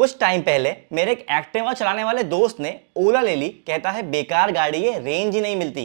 कुछ टाइम पहले मेरे एक एक्टिवा चलाने वाले दोस्त ने ओला ले ली। कहता है बेकार गाड़ी है, रेंज ही नहीं मिलती।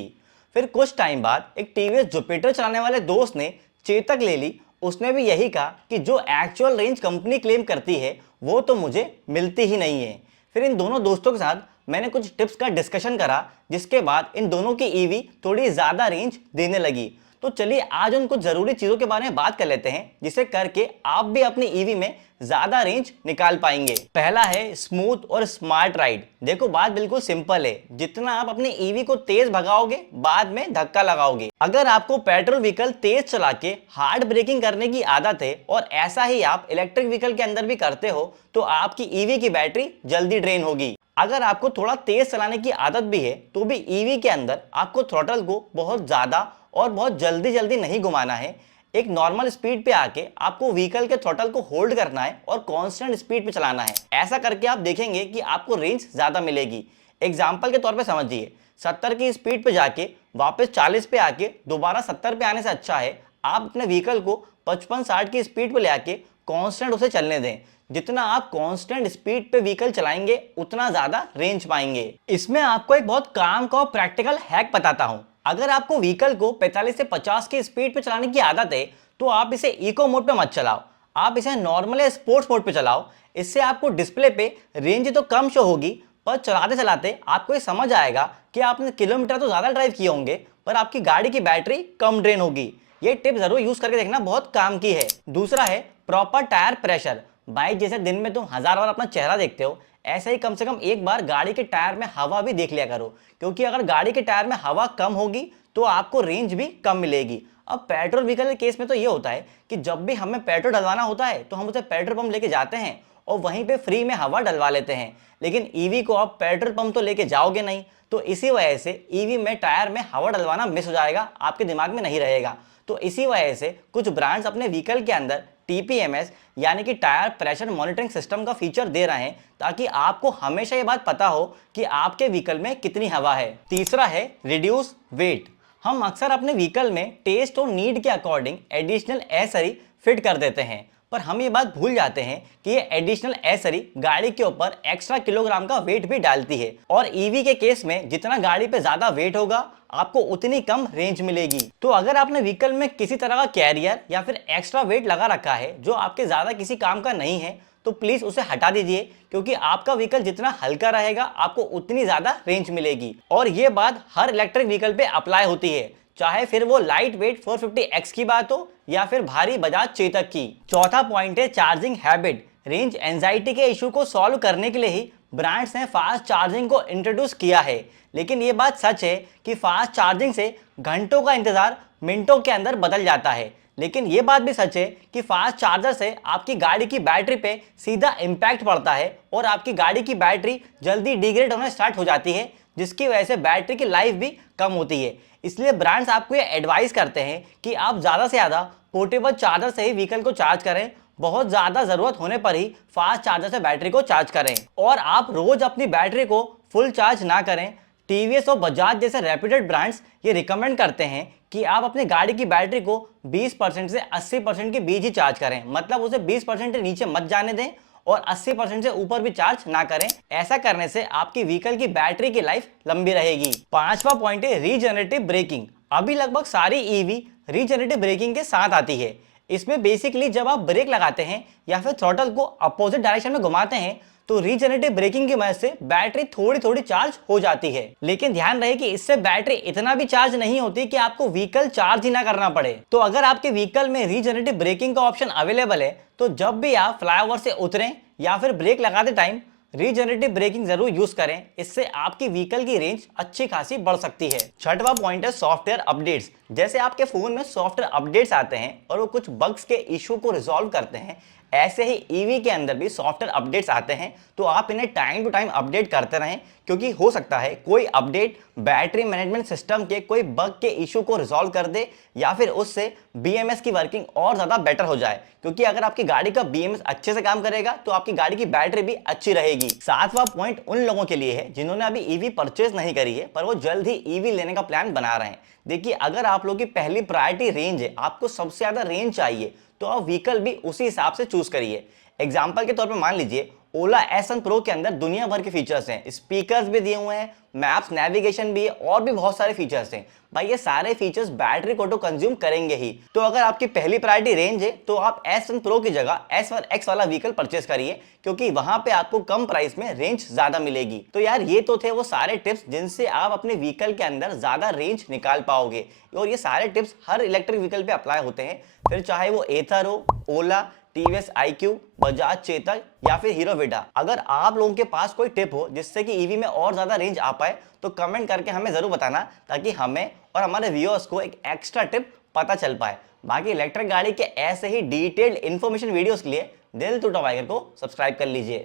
फिर कुछ टाइम बाद एक टीवीएस जुपिटर चलाने वाले दोस्त ने चेतक ले ली। उसने भी यही कहा कि जो एक्चुअल रेंज कंपनी क्लेम करती है वो तो मुझे मिलती ही नहीं है। फिर इन दोनों दोस्तों के साथ मैंने कुछ टिप्स का डिस्कशन करा, जिसके बाद इन दोनों की ईवी थोड़ी ज्यादा रेंज देने लगी। तो चलिए आज उन कुछ जरूरी चीजों के बारे में बात कर लेते हैं, जिसे करके आप भी अपनी ईवी में ज्यादा रेंज निकाल पाएंगे। पहला है स्मूथ और स्मार्ट राइड। देखो बात बिल्कुल सिंपल है, जितना आप अपनी ईवी को तेज भगाओगे बाद में धक्का लगाओगे। अगर आपको पेट्रोल व्हीकल तेज चला के हार्ड ब्रेकिंग करने की आदत है और ऐसा ही आप इलेक्ट्रिक व्हीकल के अंदर भी करते हो तो आपकी ईवी की बैटरी जल्दी ड्रेन होगी। अगर आपको थोड़ा तेज चलाने की आदत भी है तो भी ईवी के अंदर आपको थ्रॉटल को बहुत ज्यादा और बहुत जल्दी जल्दी नहीं घुमाना है। एक नॉर्मल स्पीड पे आके आपको व्हीकल के थ्रॉटल को होल्ड करना है और कांस्टेंट स्पीड पे चलाना है। ऐसा करके आप देखेंगे कि आपको रेंज ज्यादा मिलेगी। एग्जांपल के तौर पे समझिए, 70 की स्पीड पे जाके वापस 40 पे आके दोबारा 70 पे आने से अच्छा है आप अपने व्हीकल को 55-60 की स्पीड पे ले आके कांस्टेंट उसे चलने दें। जितना आप कांस्टेंट स्पीड पे व्हीकल चलाएंगे उतना ज्यादा रेंज पाएंगे। इसमें आपको एक बहुत काम का और प्रैक्टिकल हैक बताता हूं। अगर आपको व्हीकल को 45 से 50 की स्पीड पे चलाने की आदत है तो आप इसे इको मोड पे मत चलाओ, आप इसे नॉर्मल या स्पोर्ट्स मोड पे चलाओ। इससे आपको डिस्प्ले पे रेंज तो कम शो होगी, पर चलाते चलाते आपको ये समझ आएगा कि आपने किलोमीटर तो ज्यादा ड्राइव किए होंगे पर आपकी गाड़ी की बैटरी कम ड्रेन होगी। ये टिप जरूर यूज करके देखना, बहुत काम की है। दूसरा है प्रॉपर टायर प्रेशर। बाइक जैसे दिन में तुम 1000 बार अपना चेहरा देखते हो, ऐसे ही कम से कम एक बार गाड़ी के टायर में हवा भी देख लिया करो, क्योंकि अगर गाड़ी के टायर में हवा कम होगी तो आपको रेंज भी कम मिलेगी। अब पेट्रोल व्हीकल के केस में तो ये होता है कि जब भी हमें पेट्रोल डलवाना होता है तो हम उसे पेट्रोल पंप लेके जाते हैं और वहीं पे फ्री में हवा डलवा लेते हैं। लेकिन ईवी को आप पेट्रोल पंप तो लेके जाओगे नहीं, तो इसी वजह से ईवी में टायर में हवा डलवाना मिस हो जाएगा, आपके दिमाग में नहीं रहेगा। तो इसी वजह से कुछ ब्रांड्स अपने व्हीकल के अंदर टीपीएमएस यानी कि टायर प्रेशर मॉनिटरिंग सिस्टम का फीचर दे रहे हैं, ताकि आपको हमेशा ये बात पता हो कि आपके व्हीकल में कितनी हवा है। तीसरा है रिड्यूस वेट। हम अक्सर अपने व्हीकल में टेस्ट और नीड के अकॉर्डिंग एडिशनल एसरी फिट कर देते हैं, पर हम ये बात भूल जाते हैं कि ये एडिशनल एसरी गाड़ी के ऊपर एक्स्ट्रा किलोग्राम का वेट भी डालती है। और ईवी के केस में जितना गाड़ी पे ज्यादा वेट होगा आपको उतनी कम रेंज मिलेगी। तो अगर आपने व्हीकल में किसी तरह का कैरियर या फिर एक्स्ट्रा वेट लगा रखा है जो आपके ज्यादा किसी काम का नहीं है तो प्लीज उसे हटा दीजिए, क्योंकि आपका व्हीकल जितना हल्का रहेगा आपको उतनी ज्यादा रेंज मिलेगी। और ये बात हर इलेक्ट्रिक व्हीकल पे अप्लाई होती है, चाहे फिर वो लाइट वेट 450X की बात हो या फिर भारी बजाज चेतक की। चौथा पॉइंट है चार्जिंग हैबिट। रेंज एंजाइटी के इशू को सॉल्व करने के लिए ही ब्रांड्स ने फास्ट चार्जिंग को इंट्रोड्यूस किया है। लेकिन ये बात सच है कि फास्ट चार्जिंग से घंटों का इंतजार मिनटों के अंदर बदल जाता है। लेकिन ये बात भी सच है कि फास्ट चार्जर से आपकी गाड़ी की बैटरी पे सीधा इम्पैक्ट पड़ता है और आपकी गाड़ी की बैटरी जल्दी डिग्रेड होना स्टार्ट हो जाती है, जिसकी वजह से बैटरी की लाइफ भी कम होती है। इसलिए ब्रांड्स आपको ये एडवाइस करते हैं कि आप ज़्यादा से ज़्यादा पोर्टेबल चार्जर से ही व्हीकल को चार्ज करें, बहुत ज़्यादा ज़रूरत होने पर ही फास्ट चार्जर से बैटरी को चार्ज करें। और आप रोज अपनी बैटरी को फुल चार्ज ना करें। टीवीएस और बजाज जैसे रेप्यूटेड ब्रांड्स ये रिकमेंड करते हैं कि आप अपनी गाड़ी की बैटरी को 20% से 80% के बीच ही चार्ज करें, मतलब उसे 20% के नीचे मत जाने दें और 80% से ऊपर भी चार्ज ना करें। ऐसा करने से आपकी व्हीकल की बैटरी की लाइफ लंबी रहेगी। पांचवा पॉइंट है रीजनरेटिव ब्रेकिंग। अभी लगभग सारी ईवी रीजनरेटिव ब्रेकिंग के साथ आती है। इसमें बेसिकली जब आप ब्रेक लगाते हैं या फिर थ्रॉटल को अपोजिट डायरेक्शन में घुमाते हैं तो रीजनरेटिव ब्रेकिंग की मदद से बैटरी थोड़ी थोड़ी चार्ज हो जाती है। लेकिन ध्यान रहे कि इससे बैटरी इतना भी चार्ज नहीं होती कि आपको व्हीकल चार्ज ही ना करना पड़े। तो अगर आपके व्हीकल में रीजनरेटिव ब्रेकिंग का ऑप्शन अवेलेबल है तो जब भी आप फ्लाईओवर से उतरें या फिर ब्रेक लगाते टाइम रीजनरेटिव ब्रेकिंग जरूर यूज करें, इससे आपकी व्हीकल की रेंज अच्छी खासी बढ़ सकती है। छठवां पॉइंट है सॉफ्टवेयर अपडेट्स। जैसे आपके फोन में सॉफ्टवेयर अपडेट्स आते हैं और वो कुछ बग्स के इशू को रिजॉल्व करते हैं, ऐसे ही ईवी के अंदर भी सॉफ्टवेयर अपडेट्स आते हैं, तो आप इन्हें टाइम टू टाइम अपडेट करते रहें, क्योंकि हो सकता है कोई अपडेट बैटरी मैनेजमेंट सिस्टम के कोई बग के इशू को रिजॉल्व कर दे या फिर उससे बीएमएस की वर्किंग और ज्यादा बेटर हो जाए। क्योंकि अगर आपकी गाड़ी का बीएमएस अच्छे से काम करेगा तो आपकी गाड़ी की बैटरी भी अच्छी रहेगी। सातवां पॉइंट उन लोगों के लिए है जिन्होंने अभी ईवी परचेज नहीं करी है पर वो जल्द ही ईवी लेने का प्लान बना रहे हैं। देखिए, अगर आप लोगों की पहली प्रायोरिटी रेंज है, आपको सबसे ज्यादा रेंज चाहिए, तो आप व्हीकल भी उसी हिसाब से चूज करिए। एग्जाम्पल के तौर पर मान लीजिए ओला S1 प्रो के अंदर दुनिया भर के फीचर्स हैं, स्पीकर्स भी दिए हुए हैं, मैप्स नेविगेशन भी है और भी बहुत सारे फीचर्स हैं। भाई ये सारे फीचर्स बैटरी को तो कंज्यूम करेंगे ही। तो अगर आपकी पहली प्रायोरिटी रेंज है तो आप S1 प्रो की जगह S1 X वाला व्हीकल परचेस करिए, क्योंकि वहां पे आपको कम प्राइस में रेंज ज्यादा मिलेगी। तो यार ये तो थे वो सारे टिप्स जिनसे आप अपने व्हीकल के अंदर ज्यादा रेंज निकाल पाओगे, और ये सारे टिप्स हर इलेक्ट्रिक व्हीकल पे अप्लाई होते हैं, फिर चाहे वो एथर हो, ओला, टीवीएस iQ, बजाज चेतक या फिर हीरो विडा। अगर आप लोगों के पास कोई टिप हो जिससे कि ईवी में और ज्यादा रेंज आ पाए तो कमेंट करके हमें जरूर बताना, ताकि हमें और हमारे व्यूअर्स को एक एक्स्ट्रा टिप पता चल पाए। बाकी इलेक्ट्रिक गाड़ी के ऐसे ही डिटेल्ड इन्फॉर्मेशन वीडियोस के लिए दिल टू टाइगर को सब्सक्राइब कर लीजिए।